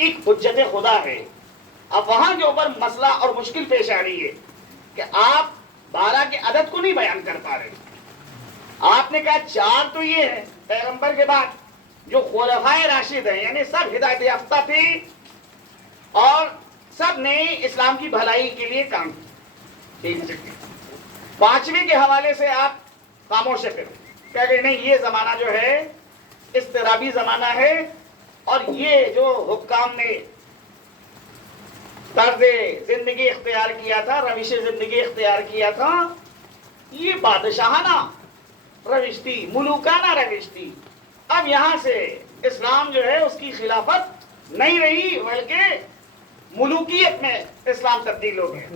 ایک حجت خدا ہے. اب وہاں کے اوپر مسئلہ اور مشکل پیش آ رہی ہے کہ آپ 12 کے عدد کو نہیں بیان کر پا رہے. آپ نے کہا 4 تو یہ ہے پیغمبر کے بعد جو خلفائے راشد ہیں، یعنی سب ہدایت یافتہ تھے اور سب نے اسلام کی بھلائی کے لیے کام کیا. 5ویں کے حوالے سے آپ خاموش ہے. پھر کہہ گئے نہیں، یہ زمانہ جو ہے اضطرابی زمانہ ہے اور یہ جو حکام نے طرز زندگی اختیار کیا تھا، روش زندگی اختیار کیا تھا، یہ بادشاہانہ روش تھی، ملوکانہ روش تھی. اب یہاں سے اسلام جو ہے اس کی خلافت نہیں رہی بلکہ ملوکیت میں اسلام تبدیل ہو گیا.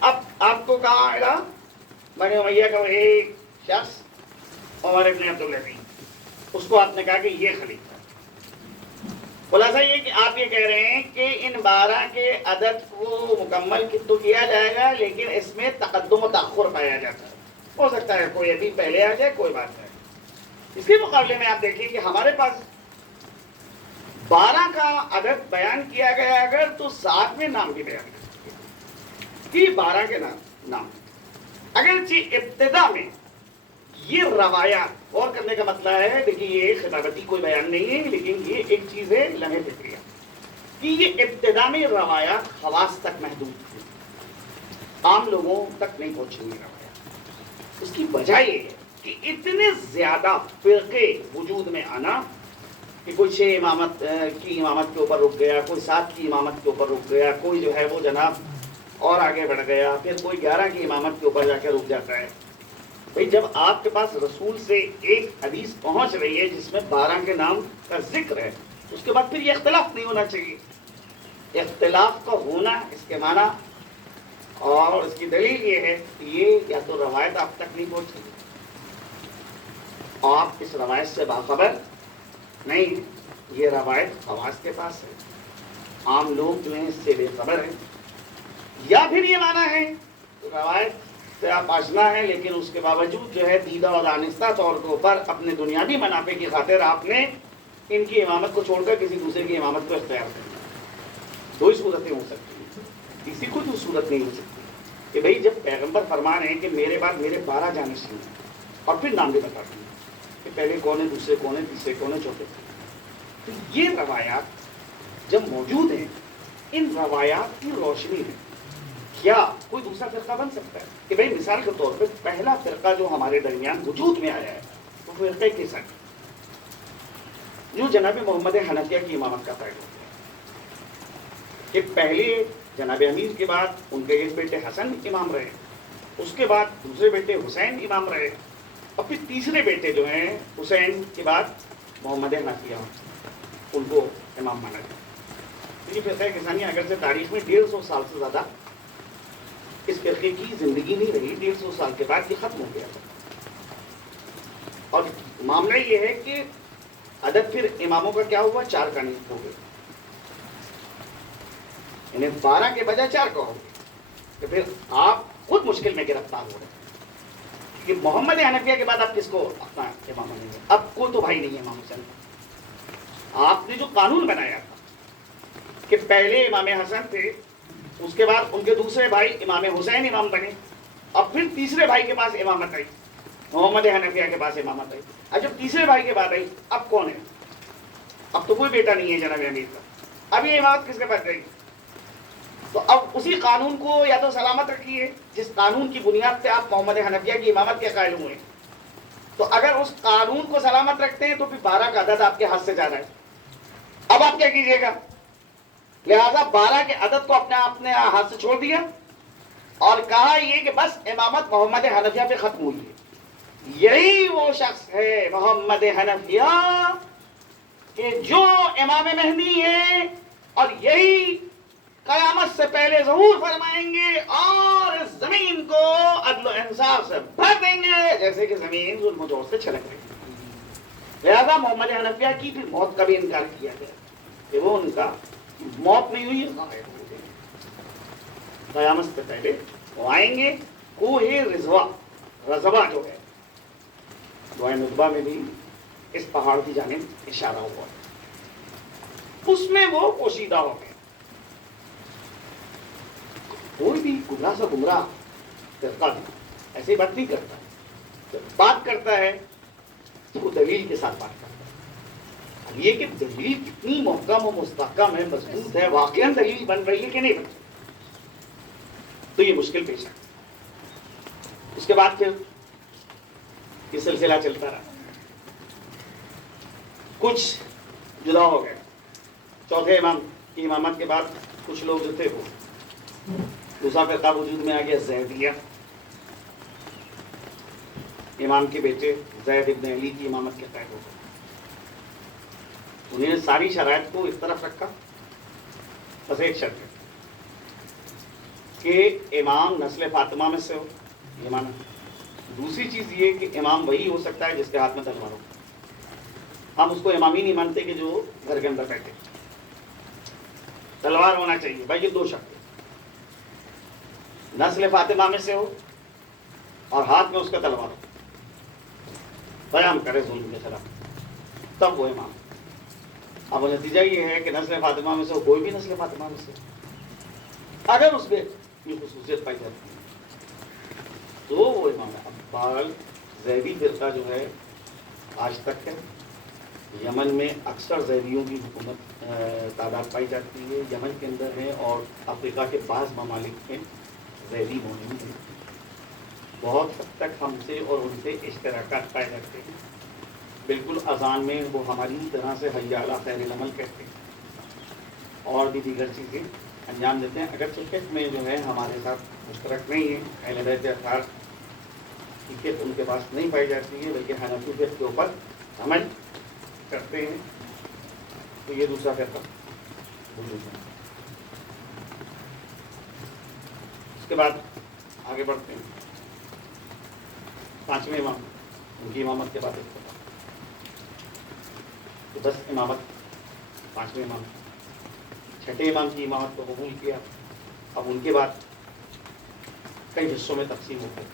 اب آپ کو کہاں آئے بنی امیہ کا ایک شخص عمر ابن عبدالعزیز، اس کو آپ نے کہا کہ یہ خلیفہ. خلاصہ یہ کہ آپ یہ کہہ رہے ہیں کہ ان 12 کے عدد کو مکمل تو کیا جائے گا لیکن اس میں تقدم و تاخر پایا جاتا ہے. ہو سکتا ہے کوئی ابھی پہلے آ جائے، کوئی بات نہیں. اس کے مقابلے میں آپ دیکھیے کہ ہمارے پاس 12 کا عدد بیان کیا گیا اگر تو 7ویں نام بھی بیان کہ 12 کے نام اگرچہ ابتدا میں یہ روایات غور کرنے کا مطلب ہے. دیکھیے یہ خطابتی کوئی بیان نہیں ہے لیکن یہ ایک چیز ہے لمحے فکریہ کہ یہ ابتدا میں روایات خواص تک محدود تھی، عام لوگوں تک نہیں پہنچی ہوئی روایات. اس کی وجہ یہ ہے کہ اتنے زیادہ فرقے وجود میں آنا کہ کوئی 6 امامت کی امامت کے اوپر رک گیا، کوئی 7 کی امامت کے اوپر رک گیا، کوئی جو ہے وہ جناب اور آگے بڑھ گیا، پھر کوئی 11 کی امامت کے اوپر جا کے رک جاتا ہے. بھئی جب آپ کے پاس رسول سے ایک حدیث پہنچ رہی ہے جس میں 12 کے نام کا ذکر ہے، اس کے بعد پھر یہ اختلاف نہیں ہونا چاہیے. اختلاف کا ہونا اس کے معنی اور اس کی دلیل یہ ہے کہ یہ یا تو روایت آپ تک نہیں پہنچی، آپ اس روایت سے باخبر نہیں، یہ روایت خواص کے پاس ہے، عام لوگ جو ہیں اس سے بے خبر ہیں. یا پھر یہ معنی ہے روایت سے آپ آشنا ہیں لیکن اس کے باوجود جو ہے دیدہ اور دانستہ طور کے اوپر اپنے دنیاوی منافع کی خاطر آپ نے ان کی امامت کو چھوڑ کر کسی دوسرے کی امامت کو اختیار کر لیا. 2 ہی صورتیں ہو سکتی ہیں، کسی کو تو صورت نہیں ہو سکتی کہ بھئی جب پیغمبر فرما رہے ہیں کہ میرے بعد میرے 12 جانشین ہیں اور پھر نام بھی بتا دیں کہ پہلے کون ہے، دوسرے کون ہے، تیسرے کون ہے، چوتھے کون ہے. تو یہ روایات جب موجود ہیں، ان روایات کی روشنی میں کیا کوئی دوسرا فرقہ بن سکتا ہے کہ بھئی مثال کے طور پہ پہلا فرقہ جو ہمارے درمیان وجود میں آیا ہے وہ فرقہ کے ساتھ جو جناب محمد حنفیہ کی امامت کا قائل ہوتا ہے کہ پہلے جناب امیر کے بعد ان کے ایک بیٹے حسن امام رہے، اس کے بعد دوسرے بیٹے حسین امام رہے اور پھر تیسرے بیٹے جو ہیں حسین کے بعد محمد حنفیہ ان کو امام مانا گیا. یہ فرقہ کسانی اگر سے تاریخ میں 150 سال سے زیادہ اس فرقے کی زندگی نہیں رہی، 150 سال کے بعد یہ ختم ہو گیا. اور معاملہ یہ ہے کہ عدد پھر اماموں کا کیا ہوا، 4 کا نہیں ہو گیا، یعنی 12 کے بجائے 4 کا ہو گیا. تو پھر آپ خود مشکل میں گرفتار ہو رہے ہیں کہ محمد حنفیہ کے بعد آپ کس کو اپنا امام مانیں گے؟ اب کوئی تو بھائی نہیں ہے امام حسین. آپ نے جو قانون بنایا تھا کہ پہلے امام حسن تھے، اس کے بعد ان کے دوسرے بھائی امام حسین امام بنے اور پھر تیسرے بھائی کے پاس امامت آئی، محمد حنفیہ کے پاس امامت آئی. اب جب تیسرے بھائی کے بعد آئی اب کون ہے؟ اب تو کوئی بیٹا نہیں ہے جناب امیر کا، اب یہ امامت کس کے پاس جائے گی؟ تو اب اسی قانون کو یا تو سلامت رکھیے جس قانون کی بنیاد پہ آپ محمد حنفیہ کی امامت کے قائل ہوئے. تو اگر اس قانون کو سلامت رکھتے ہیں تو پھر 12 کا عدد آپ کے ہاتھ سے جا رہا ہے. اب آپ کیا کیجئے گا؟ لہذا 12 کے عدد کو اپنے ہاتھ سے چھوڑ دیا اور کہا یہ کہ بس امامت محمد حنفیہ پہ ختم ہوئی ہے. یہی وہ شخص ہے محمد حنفیہ کہ جو امام مہدی ہے اور یہی قیامت سے پہلے ظہور فرمائیں گے اور اس زمین کو عدل و انصاف سے بھر دیں گے جیسے کہ زمین ظلم و جور سے چھلک رہی ہے. لہذا محمد حنفیہ کی پھر موت کا بھی انکار کیا گیا کہ وہ ان کا موت نہیں ہوئی، قیامت سے پہلے وہ آئیں گے. کوہ رضوا جو ہے دعائے نطبہ میں بھی اس پہاڑ کی جانب اشارہ ہوا. اس میں وہ پوشیدہ ہو گئے. کوئی بھی گمراہ سا گمراہ فرقہ بھی ایسی بات نہیں کرتا. جب بات کرتا ہے تو وہ دلیل کے ساتھ بات کرتا ہے. اب یہ کہ دلیل کتنی محکم و مستحکم ہے, مضبوط ہے, واقعاً دلیل بن رہی ہے کہ نہیں بن رہی, تو یہ مشکل پیش ہے. اس کے بعد پھر یہ سلسلہ چلتا رہا, کچھ جدا ہو گئے. چوتھے امام کی امامت کے بعد کچھ لوگ جو تھے وہ دوسرا فرقہ وجود میں آ گیا, زیدیہ. امام کے بیٹے زید ابن علی کی امامت کے قائد ہو گئے. انہیں ساری شرائط کو اس طرف رکھا, بس ایک شرط ہے کہ امام نسل فاطمہ میں سے ہو, یہ مانا. دوسری چیز یہ کہ امام وہی ہو سکتا ہے جس کے ہاتھ میں تلوار ہو. ہم اس کو امام ہی نہیں مانتے کہ جو گھر کے اندر بیٹھے, تلوار ہونا چاہیے. بھائی یہ دو شرط, نسل فاطمہ میں سے ہو اور ہاتھ میں اس کا تلوار ہو, بیان کرے ظلم کے خلاف, تب وہ امام. اب نتیجہ یہ ہے کہ نسل فاطمہ میں سے ہو, کوئی بھی نسل فاطمہ میں سے, اگر اس میں یہ خصوصیت پائی جاتی ہے تو وہ امام ہے. اب بال زیدی فرقہ جو ہے آج تک ہے. یمن میں اکثر زیدیوں کی حکومت تعداد پائی جاتی ہے, یمن کے اندر ہے, اور افریقہ کے بعض ممالک میں زیدی موجود ہیں. بہت حد تک ہم سے اور ان سے اشتراکات پائے جاتے ہیں. بالکل اذان میں وہ ہماری طرح سے حی علی خیر العمل کہتے ہیں, اور بھی دیگر چیزیں انجام دیتے ہیں. اگر فقہ میں جو ہے ہمارے ساتھ مشترک نہیں ہے, اہل بیت اطہار کی فقہ ان کے پاس نہیں پائی جاتی ہے, بلکہ حنفی فقہ کے اوپر عمل کرتے ہیں, تو یہ دوسرا فرقہ وجود ہے. اس کے بعد آگے بڑھتے ہیں. پانچویں امام, ان کی امامت کے بعد ایک فرقہ, تو 10 امامت, پانچویں امام. چھٹے امام کی امامت کو قبول کیا. اب ان کے بعد کئی حصوں میں تقسیم ہو گئے.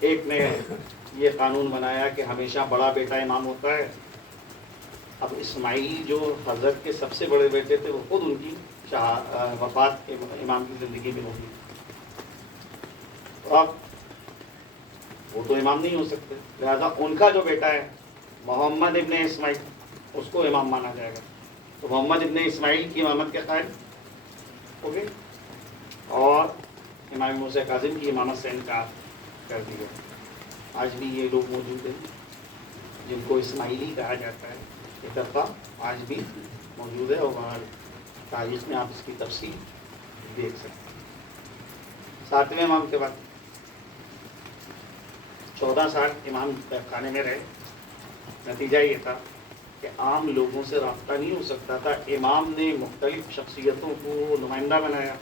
ایک نے یہ قانون بنایا کہ ہمیشہ بڑا بیٹا امام ہوتا ہے. اب اسماعیل جو حضرت کے سب سے بڑے بیٹے تھے, وہ خود ان کی وفات امام کی زندگی میں ہوگی. اب وہ تو امام نہیں ہو سکتے, لہذا ان کا جو بیٹا ہے محمد ابن اسماعیل, اس کو امام مانا جائے گا. تو محمد ابن اسماعیل کی امامت کے قائل ہو گئے, اور امام موسیٰ کاظم کی امامت سے انکار کر دیا. آج بھی یہ لوگ موجود ہیں جن کو اسماعیلی کہا جاتا ہے. یہ طبقہ آج بھی موجود ہے, اور تاریخ میں آپ اس کی تفصیل دیکھ سکتے ہیں. ساتویں امام کے بعد 14 سال امام خانے میں رہے. نتیجہ یہ تھا کہ عام لوگوں سے رابطہ نہیں ہو سکتا تھا. امام نے مختلف شخصیتوں کو نمائندہ بنایا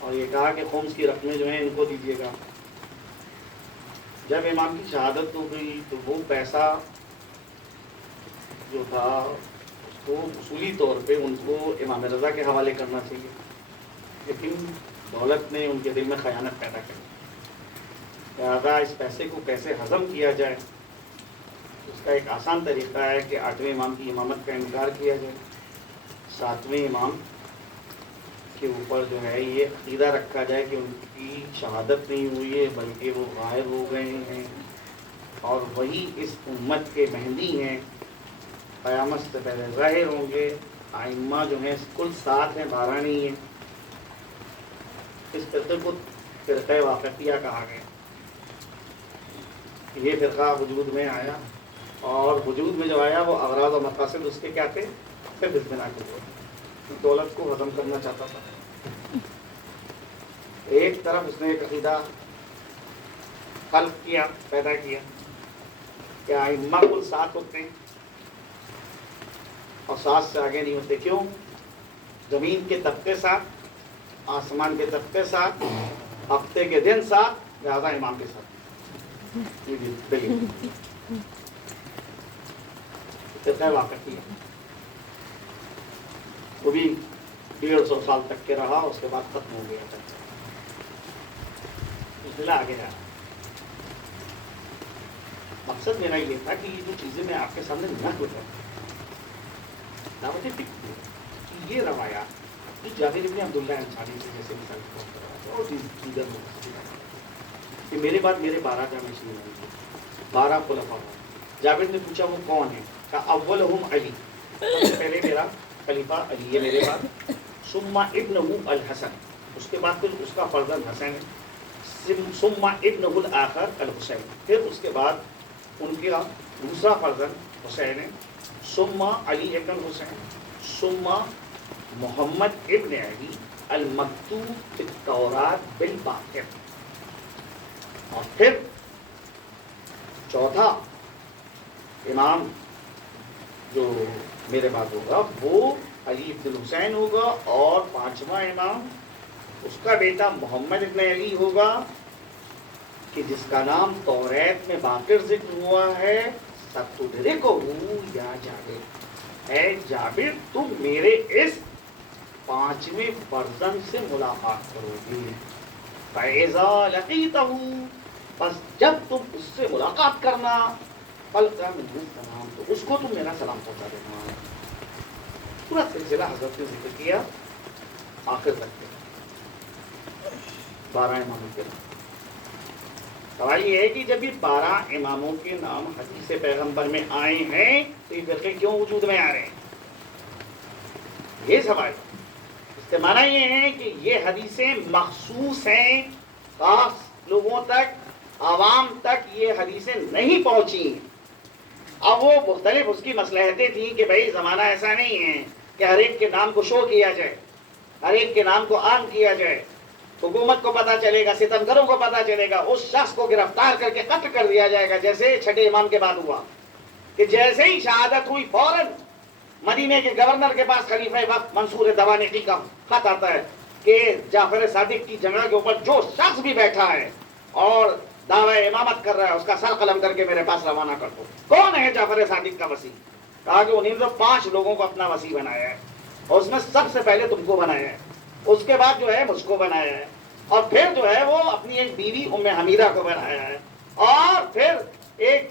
اور یہ کہا کہ خمس کی رقمیں جو ہیں ان کو دیجیے گا. جب امام کی شہادت ہو گئی تو وہ پیسہ جو تھا اس کو اصولی طور پہ ان کو امام رضا کے حوالے کرنا چاہیے, لیکن دولت نے ان کے دل میں خیانت پیدا کر دی. لہٰذا اس پیسے کو کیسے ہضم کیا جائے, اس کا ایک آسان طریقہ ہے کہ 8ویں امام کی امامت کا انکار کیا جائے. 7ویں امام کے اوپر جو ہے یہ عقیدہ رکھا جائے کہ ان کی شہادت نہیں ہوئی ہے بلکہ وہ غائب ہو گئے ہیں, اور وہی اس امت کے مہدی ہیں, قیامت سے پہلے ظاہر ہوں گے. ائمہ جو ہیں کل 7 ہیں, 12 نہیں ہیں. اس فرقے کو فرقہ واقفیہ کہا گیا. یہ فرقہ وجود میں آیا, اور وجود میں جو آیا وہ اغراض و مقاصد اس کے کیا تھے, صرف اس بنا کے ہوئے دولت کو ختم کرنا چاہتا تھا. ایک طرف اس نے ایک عقیدہ خلق کیا, پیدا کیا کہ ائمہ کل 7 ہوتے ہیں اور 7 سے آگے نہیں ہوتے. کیوں؟ زمین کے طبقے 7, آسمان کے طبقے 7, ہفتے کے دن 7, لہذا امام کے ساتھ. یہ دلیل فرقہ واقفیہ, وہ بھی 150 سال تک کے رہا, اس کے بعد ختم ہو گیا تھا. سلسلہ آگے رہا. مقصد میرا یہ تھا کہ یہ جو چیزیں میں آپ کے سامنے نقل کر دعوت فکر کہ یہ روایات جابر ابن عبداللہ انصاری سے جیسے مثال کے طور پر اور دیگر کہ میرے بعد میرے 12 جانشین ہوں گے، 12 خلفاء ہوں۔ جابر نے پوچھا وہ کون ہے؟ کہا اولہم علی، سب سے پہلے میرا خلیفہ علی ہے میرے بعد، ثم ابنہ الحسن، اس کے بعد پھر اس کا فرزند حسن ہے، ثم ابنہ الآخر الحسین، پھر اس کے بعد ان کا دوسرا فرزند حسین ہے، ثم علی ابن الحسین، ثم محمد ابن علی المکتوب فی التوراۃ بالباقر، اور پھر چوتھا امام جو میرے بعد ہوگا وہ علی ابن الحسین ہوگا، اور 5واں امام اس کا بیٹا محمد ابن علی ہوگا کہ جس کا نام توریت میں باقر ذکر ہوا ہے، ستدرکہ یا جابر، اے جابر تم میرے اس 5ویں فرزند سے ملاقات کرو گے، فَإِذَا لَقِيتَهُ، بس جب تم اس سے ملاقات کرنا، فَلْقَ مِنْهُ السَّلَامَ، تو اس کو تم میرا سلام پہنچا دینا۔ پورا سلسلہ حضرت نے ذکر کیا آخر تک کے 12 اماموں کے نام۔ سوال یہ ہے کہ جب یہ 12 اماموں کے نام حدیث پیغمبر میں آئے ہیں تو یہ فرقے کیوں وجود میں آ رہے ہیں؟ یہ سوال اس کا معنی یہ ہے کہ یہ حدیثیں مخصوص ہیں، خاص لوگوں تک، عوام تک یہ حدیثیں نہیں پہنچی۔ اب وہ مختلف اس کی مصلحتیں تھیں کہ بھائی زمانہ ایسا نہیں ہے کہ ہر ایک کے نام کو شو کیا جائے، ہر ایک کے نام کو عام کیا جائے، حکومت کو پتہ چلے گا، ستمگروں کو پتہ چلے گا، اس شخص کو گرفتار کر کے قتل کر دیا جائے گا، جیسے چھٹے امام کے بعد ہوا کہ جیسے ہی شہادت ہوئی فوراً مدینے کے گورنر کے پاس خلیفہ وقت منصور دوانقی کا خط آتا ہے کہ جعفر صادق کی جگہ کے اوپر جو شخص بھی بیٹھا ہے اور دعوی امامت کر رہا ہے اس کا سر قلم کر کے میرے پاس روانہ کر دو۔ کون ہے جعفر صادق کا وصی؟ کہا کہ انہیں تو 5 لوگوں کو اپنا وصی بنایا ہے، اور اس میں سب سے پہلے تم کو بنایا ہے، اس کے بعد جو ہے مجھ کو بنایا ہے، اور پھر جو ہے وہ اپنی ایک بیوی ام حمیدہ کو بنایا ہے، اور پھر ایک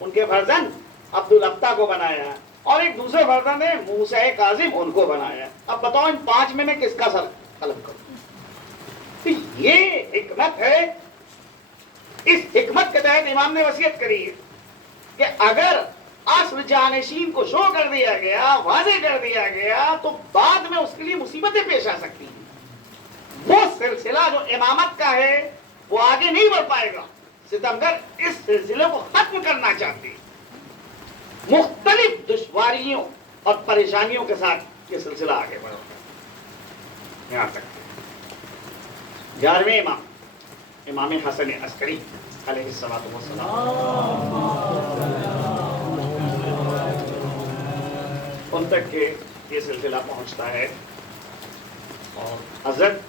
ان کے فرزند عبدالابتہ کو بنایا ہے، اور ایک دوسرے فرزند ہے موسیٰ کاظم ان کو بنایا ہے۔ اب بتاؤ ان 5 میں کس کا سر قلم کروں؟ یہ حکمت ہے۔ اس حکمت کے تحت امام نے وصیت کری ہے کہ اگر عصر جانشین کو شو کر دیا گیا، واضح کر دیا گیا، تو بعد میں اس کے لیے مصیبتیں پیش آ سکتی ہیں۔ وہ سلسلہ جو امامت کا ہے وہ آگے نہیں بڑھ پائے گا۔ ستمگر اس سلسلے کو ختم کرنا چاہتے ہیں، مختلف دشواریوں اور پریشانیوں کے ساتھ یہ سلسلہ آگے بڑھا یہاں تک۔ 11ویں امام امام حسن عسکری علیہ الصلوۃ والسلام، ان تک کہ یہ سلسلہ پہنچتا ہے، اور حضرت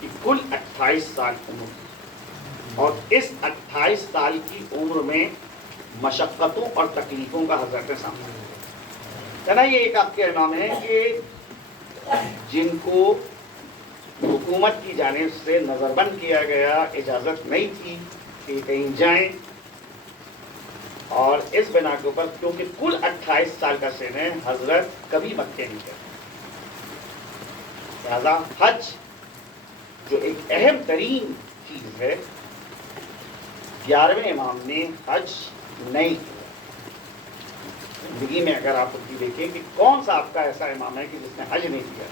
کی کل 28 سال عمر، اور اس 28 سال کی عمر میں مشقتوں اور تکلیفوں کا حضرت کے سامنا کہنا۔ یہ ایک آپ کے امام ہے کہ جن کو حکومت کی جانب سے نظر بند کیا گیا، اجازت نہیں تھی کہ کہیں جائیں، اور اس بنا کے اوپر کیونکہ کل 28 سال کا سن ہے، حضرت کبھی مکے نہیں گئے، لہذا حج جو ایک اہم ترین چیز ہے، 11ویں امام نے حج نہیں کیا۔ زندگی میں اگر آپ اس کی دیکھیں کہ کون سا آپ کا ایسا امام ہے کہ جس نے حج نہیں کیا؟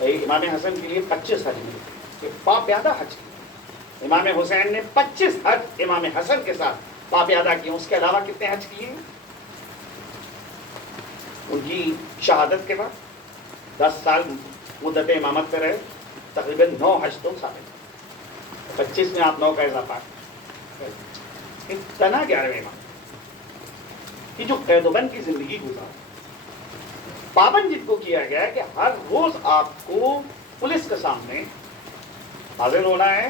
امام حسن کے لیے 25 حج نہیں کہ باپیادہ حج کیا۔ امام حسین نے 25 حج امام حسن کے ساتھ باپیادہ کیے، اس کے علاوہ کتنے حج کیے؟ ان کی شہادت کے بعد 10 سال مدت امامت پہ رہے، تقریباً 9 حج تو ثابت، 25 میں آپ 9 کا اضافہ، اتنا 11ویں امام کہ جو قید و بند کی زندگی گزار، پابند جن کو کیا گیا ہے کہ ہر روز آپ کو پولیس کے سامنے حاضر ہونا ہے،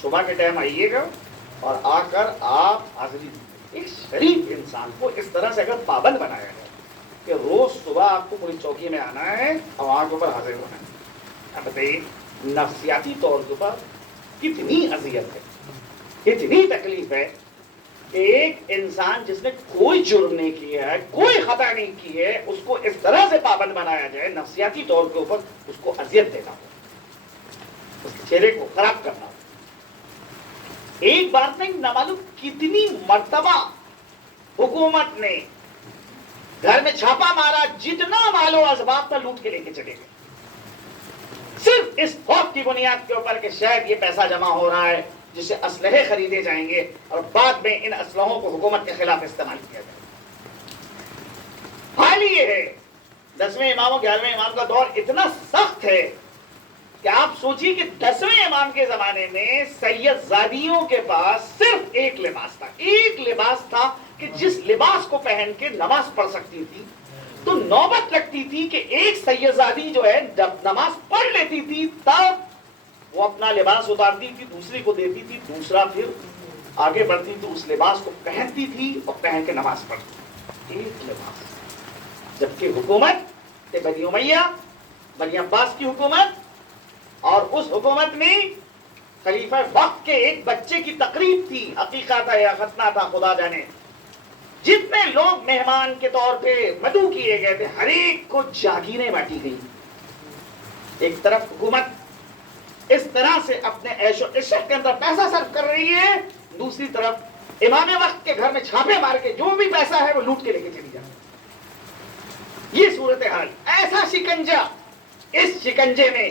صبح کے ٹائم آئیے گا اور آ کر آپ حاضری دیں۔ ایک شریف انسان کو اس طرح سے اگر پابند بنایا گیا کہ روز صبح آپ کو پولیس چوکی میں آنا ہے اور وہاں کے اوپر حاضر ہونا ہے، اب بتائیے نفسیاتی طور کے اوپر کتنی اذیت ہے، کتنی تکلیف ہے ایک انسان جس نے کوئی جرم نہیں کیا ہے، کوئی خطا نہیں کی ہے، اس کو اس طرح سے پابند بنایا جائے، نفسیاتی طور کے اوپر اس کو اذیت دینا ہو، اس کے چہرے کو خراب کرنا ہو. ایک بات نہیں، نہ معلوم کتنی مرتبہ حکومت نے گھر میں چھاپا مارا، جتنا مال و اسباب تھا لوٹ کے لے کے چلے گئے، صرف اس خوف کی بنیاد کے اوپر کہ شاید یہ پیسہ جمع ہو رہا ہے جس سے اسلحے خریدے جائیں گے اور بعد میں ان اسلحوں کو حکومت کے خلاف استعمال کیا جائے. حال یہ ہے 10ویں امام و 11ویں امام کا دور اتنا سخت ہے کہ آپ سوچیے کہ 10ویں امام کے زمانے میں سید زادیوں کے پاس صرف ایک لباس تھا کہ جس لباس کو پہن کے نماز پڑھ سکتی تھی. تو نوبت لگتی تھی کہ ایک سیدزادی جو ہے جب نماز پڑھ لیتی تھی تب وہ اپنا لباس اتارتی تھی، دوسری کو دیتی تھی، دوسرا پھر آگے بڑھتی تو اس لباس کو پہنتی تھی اور پہن کے نماز پڑھتی. ایک لباس. جبکہ حکومت بنی امیہ، بنی عباس کی حکومت، اور اس حکومت میں خلیفہ وقت کے ایک بچے کی تقریب تھی، عقیقہ تھا یا ختنہ تھا خدا جانے، جتنے لوگ مہمان کے طور پہ مدعو کیے گئے تھے ہر ایک کو جاگیریں بانٹی گئی. ایک طرف حکومت اس طرح سے اپنے عیش و عشرت کے اندر پیسہ صرف کر رہی ہے، دوسری طرف امام وقت کے گھر میں چھاپے مار کے جو بھی پیسہ ہے وہ لوٹ کے لے کے چلی جائے. یہ صورتحال، ایسا شکنجہ، اس شکنجے میں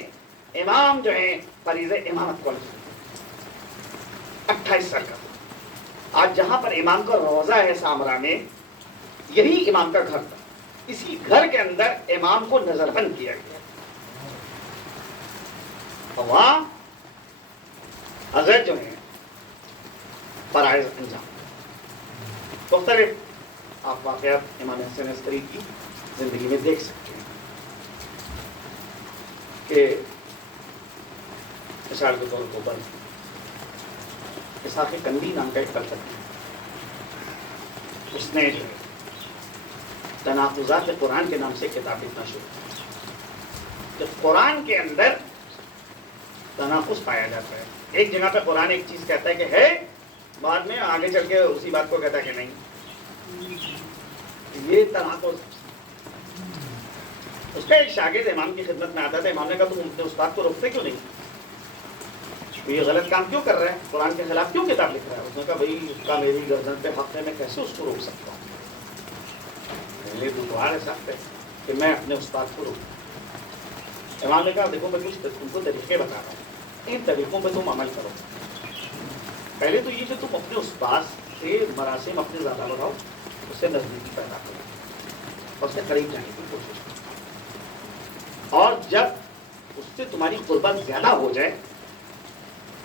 امام جو ہیں فریضہ امامت کو 28 سال کا. آج جہاں پر امام کا روضہ ہے سامرا میں، یہی امام کا گھر تھا. اسی گھر کے اندر امام کو نظر بند کیا گیا. وہاں حضرت جو ہیں فرائض انجام مختلف آپ واقعات امام حسین عسکری کی زندگی میں دیکھ سکتے ہیں کہ مثال کے طور پر اسحاق کندی نام کا ایک فلسفی، اس نے جو تناقضات قرآن کے نام سے کتاب لکھنا شروع کی. جب قرآن کے اندر تناقض پایا جاتا ہے، ایک جگہ پہ قرآن ایک چیز کہتا ہے کہ ہے، بعد میں آگے چل کے اسی بات کو کہتا ہے کہ نہیں، یہ تناقض. اس کا ایک شاگرد امام کی خدمت میں آتا تھا. امام نے کہا تم اپنے استاد کو روکتے کیوں نہیں، یہ غلط کام کیوں کر رہا ہے، قرآن کے خلاف کیوں کتاب لکھ رہا ہے؟ اس نے کہا بھائی اس کا میری گردن پہ حق ہے، میں کیسے اس کو روک سکتا ہوں؟ پہلے دعا سخت ہے کہ میں اپنے استاد کو روکوں. امام نے کہا دیکھو میں کچھ تم کو طریقے بتا رہا ہوں، ان طریقوں پہ تم عمل کرو. پہلے تو یہ کہ تم اپنے استاد سے مراسم اپنے زیادہ بڑھاؤ، اس سے نزدیکی پیدا کرو اور اس سے قریب جانے کی کوشش کرو، اور جب اس سے تمہاری قربت زیادہ ہو جائے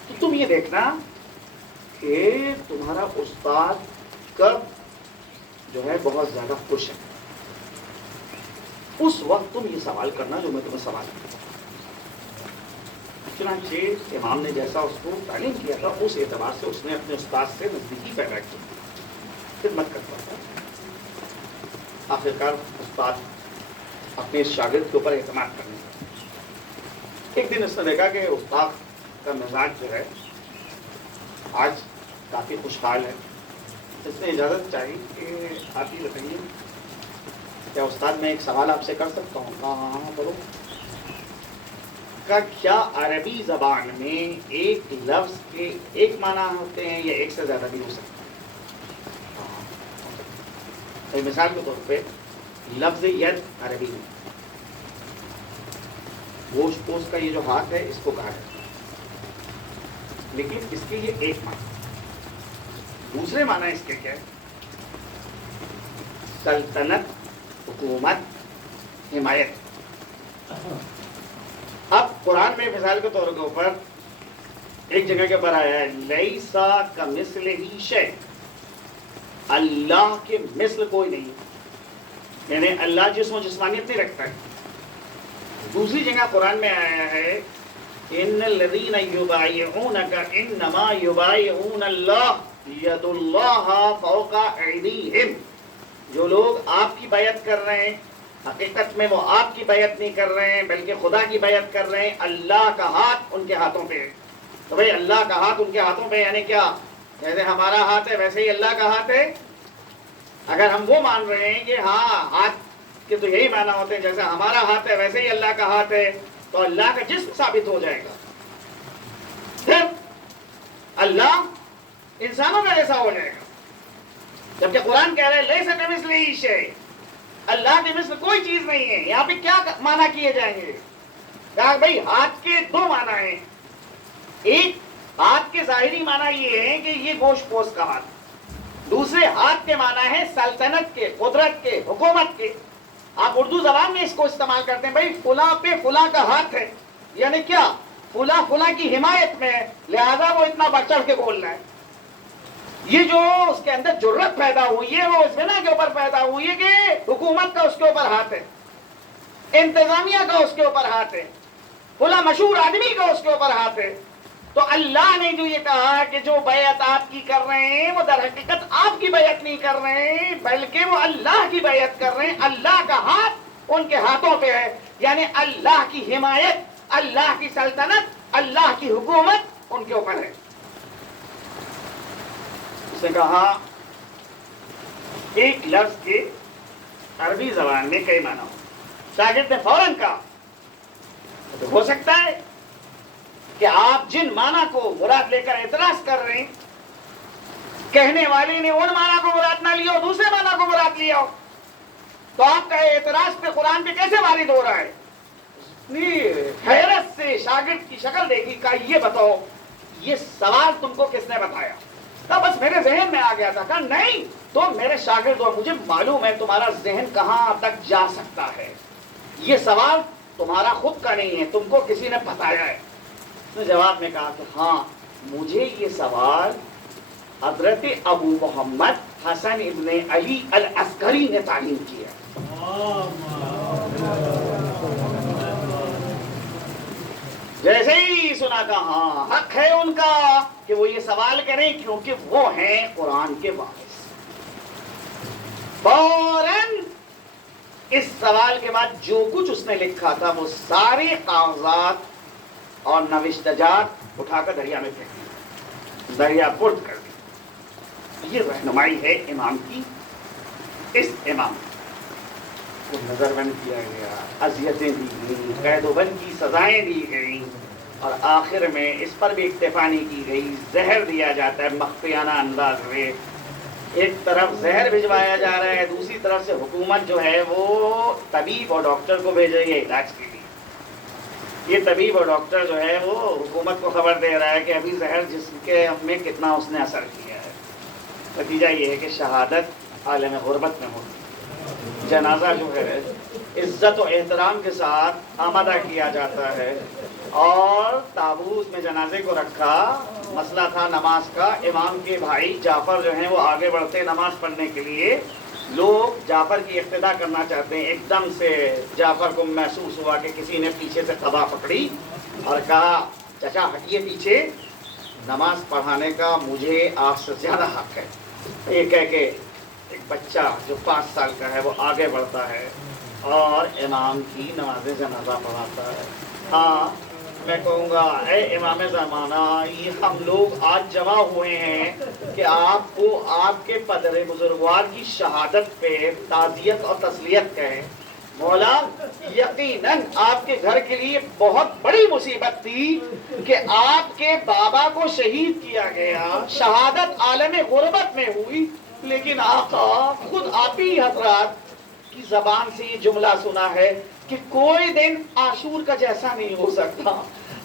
تو تم یہ دیکھنا کہ تمہارا استاد کب جو ہے بہت زیادہ خوش ہے، اس وقت تم یہ سوال کرنا جو میں تمہیں سوال کرتا ہوں. چنانچہ امام نے جیسا اس کو تعلیم کیا تھا اس اعتبار سے اس نے اپنے استاد سے نزدیکی پیدا کی، خدمت کرتا تھا. آخرکار استاد اپنے شاگرد کے اوپر اعتماد کرنے لگا. ایک دن اس نے دیکھا کہ استاد کا مزاج جو ہے آج کافی خوشحال ہے. اس نے اجازت چاہی کہ آپ یہ بتائیے کیا استاد میں ایک سوال آپ سے کر سکتا ہوں؟ کہا ہاں کرو. کیا عربی زبان میں ایک لفظ کے ایک معنی ہوتے ہیں یا ایک سے زیادہ بھی ہو سکتے ہیں؟ مثال کے طور پہ لفظ ید عربی میں گوشت پوش کا یہ جو ہاتھ ہے اس کو کہا جاتا ہے، لیکن اس کے یہ ایک معنی. دوسرے معنی اس کے کیا ہے؟ سلطنت، حکومت، حمایت. اب قرآن میں مثال کے طور کے اوپر ایک جگہ کے اوپر آیا ہے لیسا کمثلہ شیء، اللہ کے مثل کوئی نہیں، یعنی اللہ جسم و جسمانیت نہیں رکھتا ہے. دوسری جگہ قرآن میں آیا ہے ان الذین یبایعونک انما یبایعون اللہ ید اللہ فوق ایدیہم، جو لوگ آپ کی بیعت کر رہے ہیں حقیقت میں وہ آپ کی بیعت نہیں کر رہے ہیں بلکہ خدا کی بیعت کر رہے ہیں، اللہ کا ہاتھ ان کے ہاتھوں پہ ہے. تو بھائی اللہ کا ہاتھ ان کے ہاتھوں پہ یعنی کیا؟ جیسے ہمارا ہاتھ ہے ویسے ہی اللہ کا ہاتھ ہے. اگر ہم وہ مان رہے ہیں کہ ہاں ہاتھ کے تو یہی معنی ہوتے ہیں جیسے ہمارا ہاتھ ہے ویسے ہی اللہ کا ہاتھ ہے، تو اللہ کا جسم ثابت ہو جائے گا. پھر اللہ انسانوں کا جیسا ہو جائے گا. جبکہ قرآن کہہ رہے لیس کمثلہ شیء، اللہ کے مثل کوئی چیز نہیں ہے. یہاں پہ کیا معنی کیے جائیں گے؟ کہا بھائی ہاتھ کے دو معنی ہیں. ایک ہاتھ کے ظاہری معنی یہ ہے کہ یہ گوشت پوش کا ہاتھ. دوسرے ہاتھ کے معنی ہے سلطنت کے، قدرت کے، حکومت کے. آپ اردو زبان میں اس کو استعمال کرتے ہیں، بھائی فلاں پہ فلاں کا ہاتھ ہے، یعنی کیا فلاں فلاں کی حمایت میں ہے، لہذا وہ اتنا بڑھ چڑھ کے بول رہا ہے. یہ جو اس کے اندر جرت پیدا ہوئی ہے وہ زنا کے اوپر پیدا ہوئی ہے کہ حکومت کا اس کے اوپر ہاتھ ہے، انتظامیہ کا اس کے اوپر ہاتھ ہے، فلاں مشہور آدمی کا اس کے اوپر ہاتھ ہے. تو اللہ نے جو یہ کہا کہ جو بیعت آپ کی کر رہے ہیں وہ در حقیقت آپ کی بیعت نہیں کر رہے ہیں بلکہ وہ اللہ کی بیعت کر رہے ہیں. اللہ کا ہاتھ ان کے ہاتھوں پہ ہے، یعنی اللہ کی حمایت، اللہ کی سلطنت، اللہ کی حکومت ان کے اوپر ہے. اس نے کہا ایک لفظ کے عربی زبان میں کئی معنی ہو. شاگرد نے فوراً کہا ہو سکتا ہے کہ آپ جن معنی کو مراد لے کر اعتراض کر رہے ہیں کہنے والے نے ان معنی کو مراد نہ لیا ہو، دوسرے معنی کو مراد لیا ہو، تو آپ کا اعتراض پہ قرآن پہ کیسے وارد ہو رہا ہے؟ حیرت سے شاگرد کی شکل دیکھی، کہا یہ بتاؤ یہ سوال تم کو کس نے بتایا؟ کہا بس میرے ذہن میں آ گیا تھا. کہا نہیں تم میرے شاگرد ہو، مجھے معلوم ہے تمہارا ذہن کہاں تک جا سکتا ہے. یہ سوال تمہارا خود کا نہیں ہے، تم کو کسی نے بتایا ہے. اس نے جواب میں کہا کہ ہاں مجھے یہ سوال حضرت ابو محمد حسن ابن علی العسکری نے تعلیم کی ہے. جیسے ہی سنا کہ ہاں حق ہے ان کا کہ وہ یہ سوال کریں کیونکہ وہ ہیں قرآن کے وارث. فوراً اس سوال کے بعد جو کچھ اس نے لکھا تھا وہ سارے کاغذات اور نوشتجات اٹھا کر دریا میں پھینک دی، دریا پرد کر دی. یہ رہنمائی ہے امام کی. اس امام کو نظر بند کیا گیا، اذیتیں دی گئیں، قید و بند کی سزائیں دی گئیں، اور آخر میں اس پر بھی اکتفا نہیں کی گئی. زہر دیا جاتا ہے مخفیانہ انداز میں. ایک طرف زہر بھجوایا جا رہا ہے، دوسری طرف سے حکومت جو ہے وہ طبیب اور ڈاکٹر کو بھیج رہی ہے علاج کے لیے. یہ طبیب اور ڈاکٹر جو ہے وہ حکومت کو خبر دے رہا ہے کہ ابھی زہر جسم کے ہم میں کتنا اس نے اثر کیا ہے. نتیجہ یہ ہے کہ شہادت عالم غربت میں ہوتی ہے. جنازہ جو ہے عزت و احترام کے ساتھ آمادہ کیا جاتا ہے، اور تابوت میں جنازے کو رکھا. مسئلہ تھا نماز کا. امام کے بھائی جعفر جو ہیں وہ آگے بڑھتے نماز پڑھنے کے لیے. لوگ جعفر کی اقتدا کرنا چاہتے ہیں. ایک دم سے جعفر کو محسوس ہوا کہ کسی نے پیچھے سے قبا پکڑی اور کہا چچا ہٹیے پیچھے، نماز پڑھانے کا مجھے آپ سے زیادہ حق ہے. یہ کہہ کے ایک بچہ جو 5 سال کا ہے وہ آگے بڑھتا ہے اور امام کی نماز جنازہ پڑھاتا ہے. ہاں میں کہوں گا اے امام زمانہ، یہ ہم لوگ آج جمع ہوئے ہیں کہ آپ کو آپ کے پدر بزرگوار کی شہادت پہ تعزیت اور تسلیت کہیں. مولا یقیناً آپ کے گھر کے لیے بہت بڑی مصیبت تھی کہ آپ کے بابا کو شہید کیا گیا، شہادت عالم غربت میں ہوئی، لیکن آقا خود آپ ہی حضرات کی زبان سے یہ جملہ سنا ہے کہ کوئی دن عاشور کا جیسا نہیں ہو سکتا.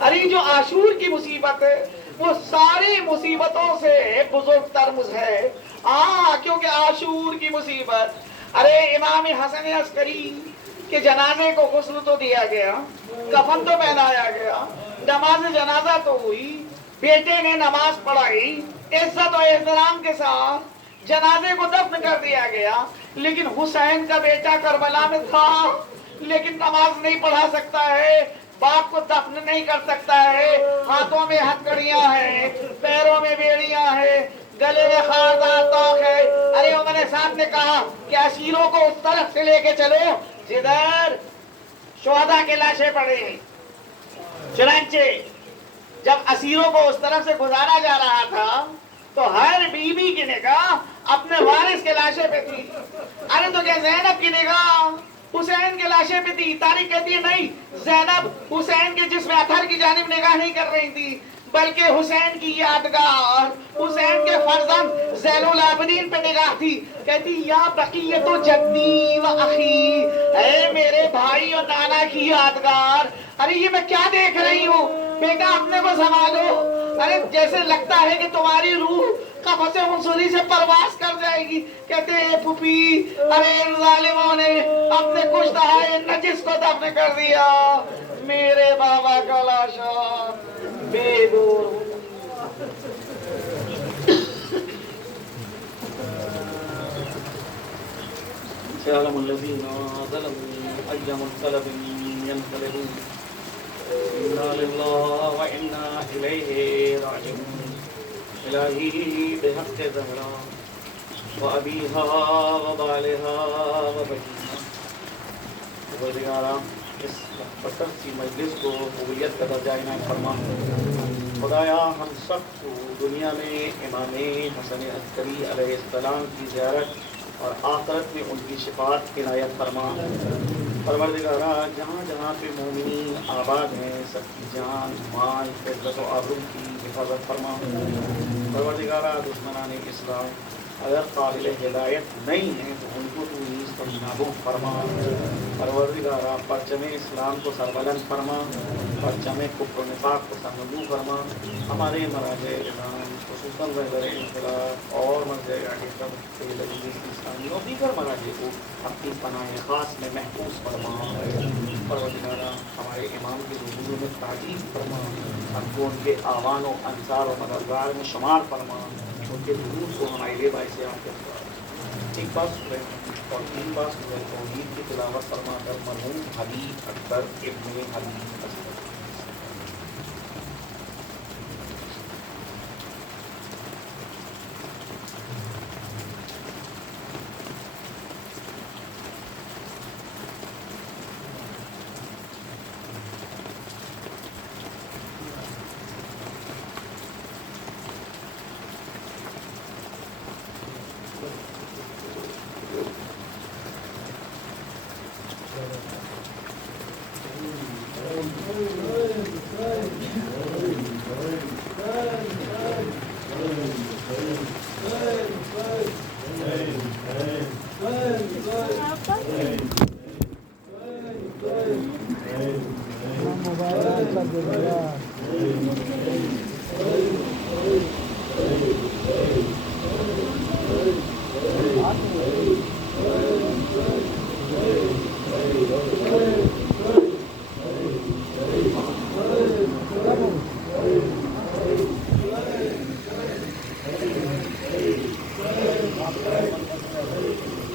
ارے جو عاشور کی مصیبت ہے وہ ساری مصیبتوں سے بزرگ تر ہے. کیونکہ عاشور کی مصیبت، ارے امام حسن عسکری کہ جنازے کو غسل تو دیا گیا، کفن تو پہنایا گیا، نماز جنازہ تو ہوئی، بیٹے نے نماز پڑھائی، عزت و احترام کے ساتھ جنازے کو دفن کر دیا گیا. لیکن حسین کا بیٹا کربلا میں تھا، لیکن نماز نہیں پڑھا سکتا ہے، باپ کو دفن نہیں کر سکتا ہے. ہاتھوں میں ہتھکڑیاں ہیں، پیروں میں بیڑیاں ہیں، گلے میں خاردار طاق ہے. ارے عمر صاحب نے کہا کہ اسیروں کو اس طرف سے لے کے چلو جدھر شہداء کے لاشیں پڑے ہیں. چنانچہ جب اسیروں کو اس طرف سے گزارا جا رہا تھا تو ہر بیوی کی نگاہ اپنے وارث کے لاشے پہ تھی. ارے تو کیا زینب کی نگاہ حسین کے لاشے پہ تھی؟ تاریخ کہتی ہے نہیں، زینب حسین کے جسم اطہر کی جانب نگاہ نہیں کر رہی تھی، بلکہ حسین کی یادگار، حسین کے فرزند زین العابدین پہ نگاہ تھی. کہتی یا بقیت جدی و اخی، اے میرے بھائی اور نانا کی یادگار. ارے یہ میں کیا دیکھ رہی ہوں؟ بیٹا اپنے کو سنبھالو. ارے جیسے لگتا ہے کہ تمہاری روح قفس منصوری سے پرواز کر جائے گی. کہتے ہیں پھوپھی، ارے ظالموں نے اپنے کشتہ نجس کو دفن کر دیا، میرے بابا کا لاشا بے دور. سيعلم الذين ظلموا أي منقلب ينقلبون إنا لله وإنا إليه راجعون. إلهي بحق زهرا وأبيها وبالها وبنيها. پروردگارا اس مقدس سی مجلس کو قبولیت کا درجہ عنایت فرما. خدایا ہم سب کو دنیا میں امام حسن عسکری علیہ السلام کی زیارت اور آخرت میں ان کی شفاعت عنایت فرما. پروردگارا جہاں جہاں پہ مومنین آباد ہیں سب کی جان مال عزت و آبرو کی حفاظت فرما. پروردگارا دشمنان اسلام اگر قابل ہدایت نہیں ہیں تو ان کو تو نیز پر نابود فرما. پروردگارا پرچم اسلام کو سربلند فرما، پرچم کفر و نفاق کو سرنگو فرما. ہمارے مراجع اعظام خصوصاً رہبر انقلاب اور مرجع حقیقت اسلامی اور دیگر مراجع کو اپنی پناہ خاص میں محفوظ فرما. پروردگارا ہمارے امام کے ظہور میں تعجیل فرما، ہم کو ان کے آوان و انصار و مددگار میں شمار فرما. ان کے ظہور کو ہمارے لیے باعث عافیت. ایک بات سنیں اور تین بار سورہ توحید کی تلاوت فرما کر مرحوم حبیب اکبر ابن حبیب اصغر. مبارک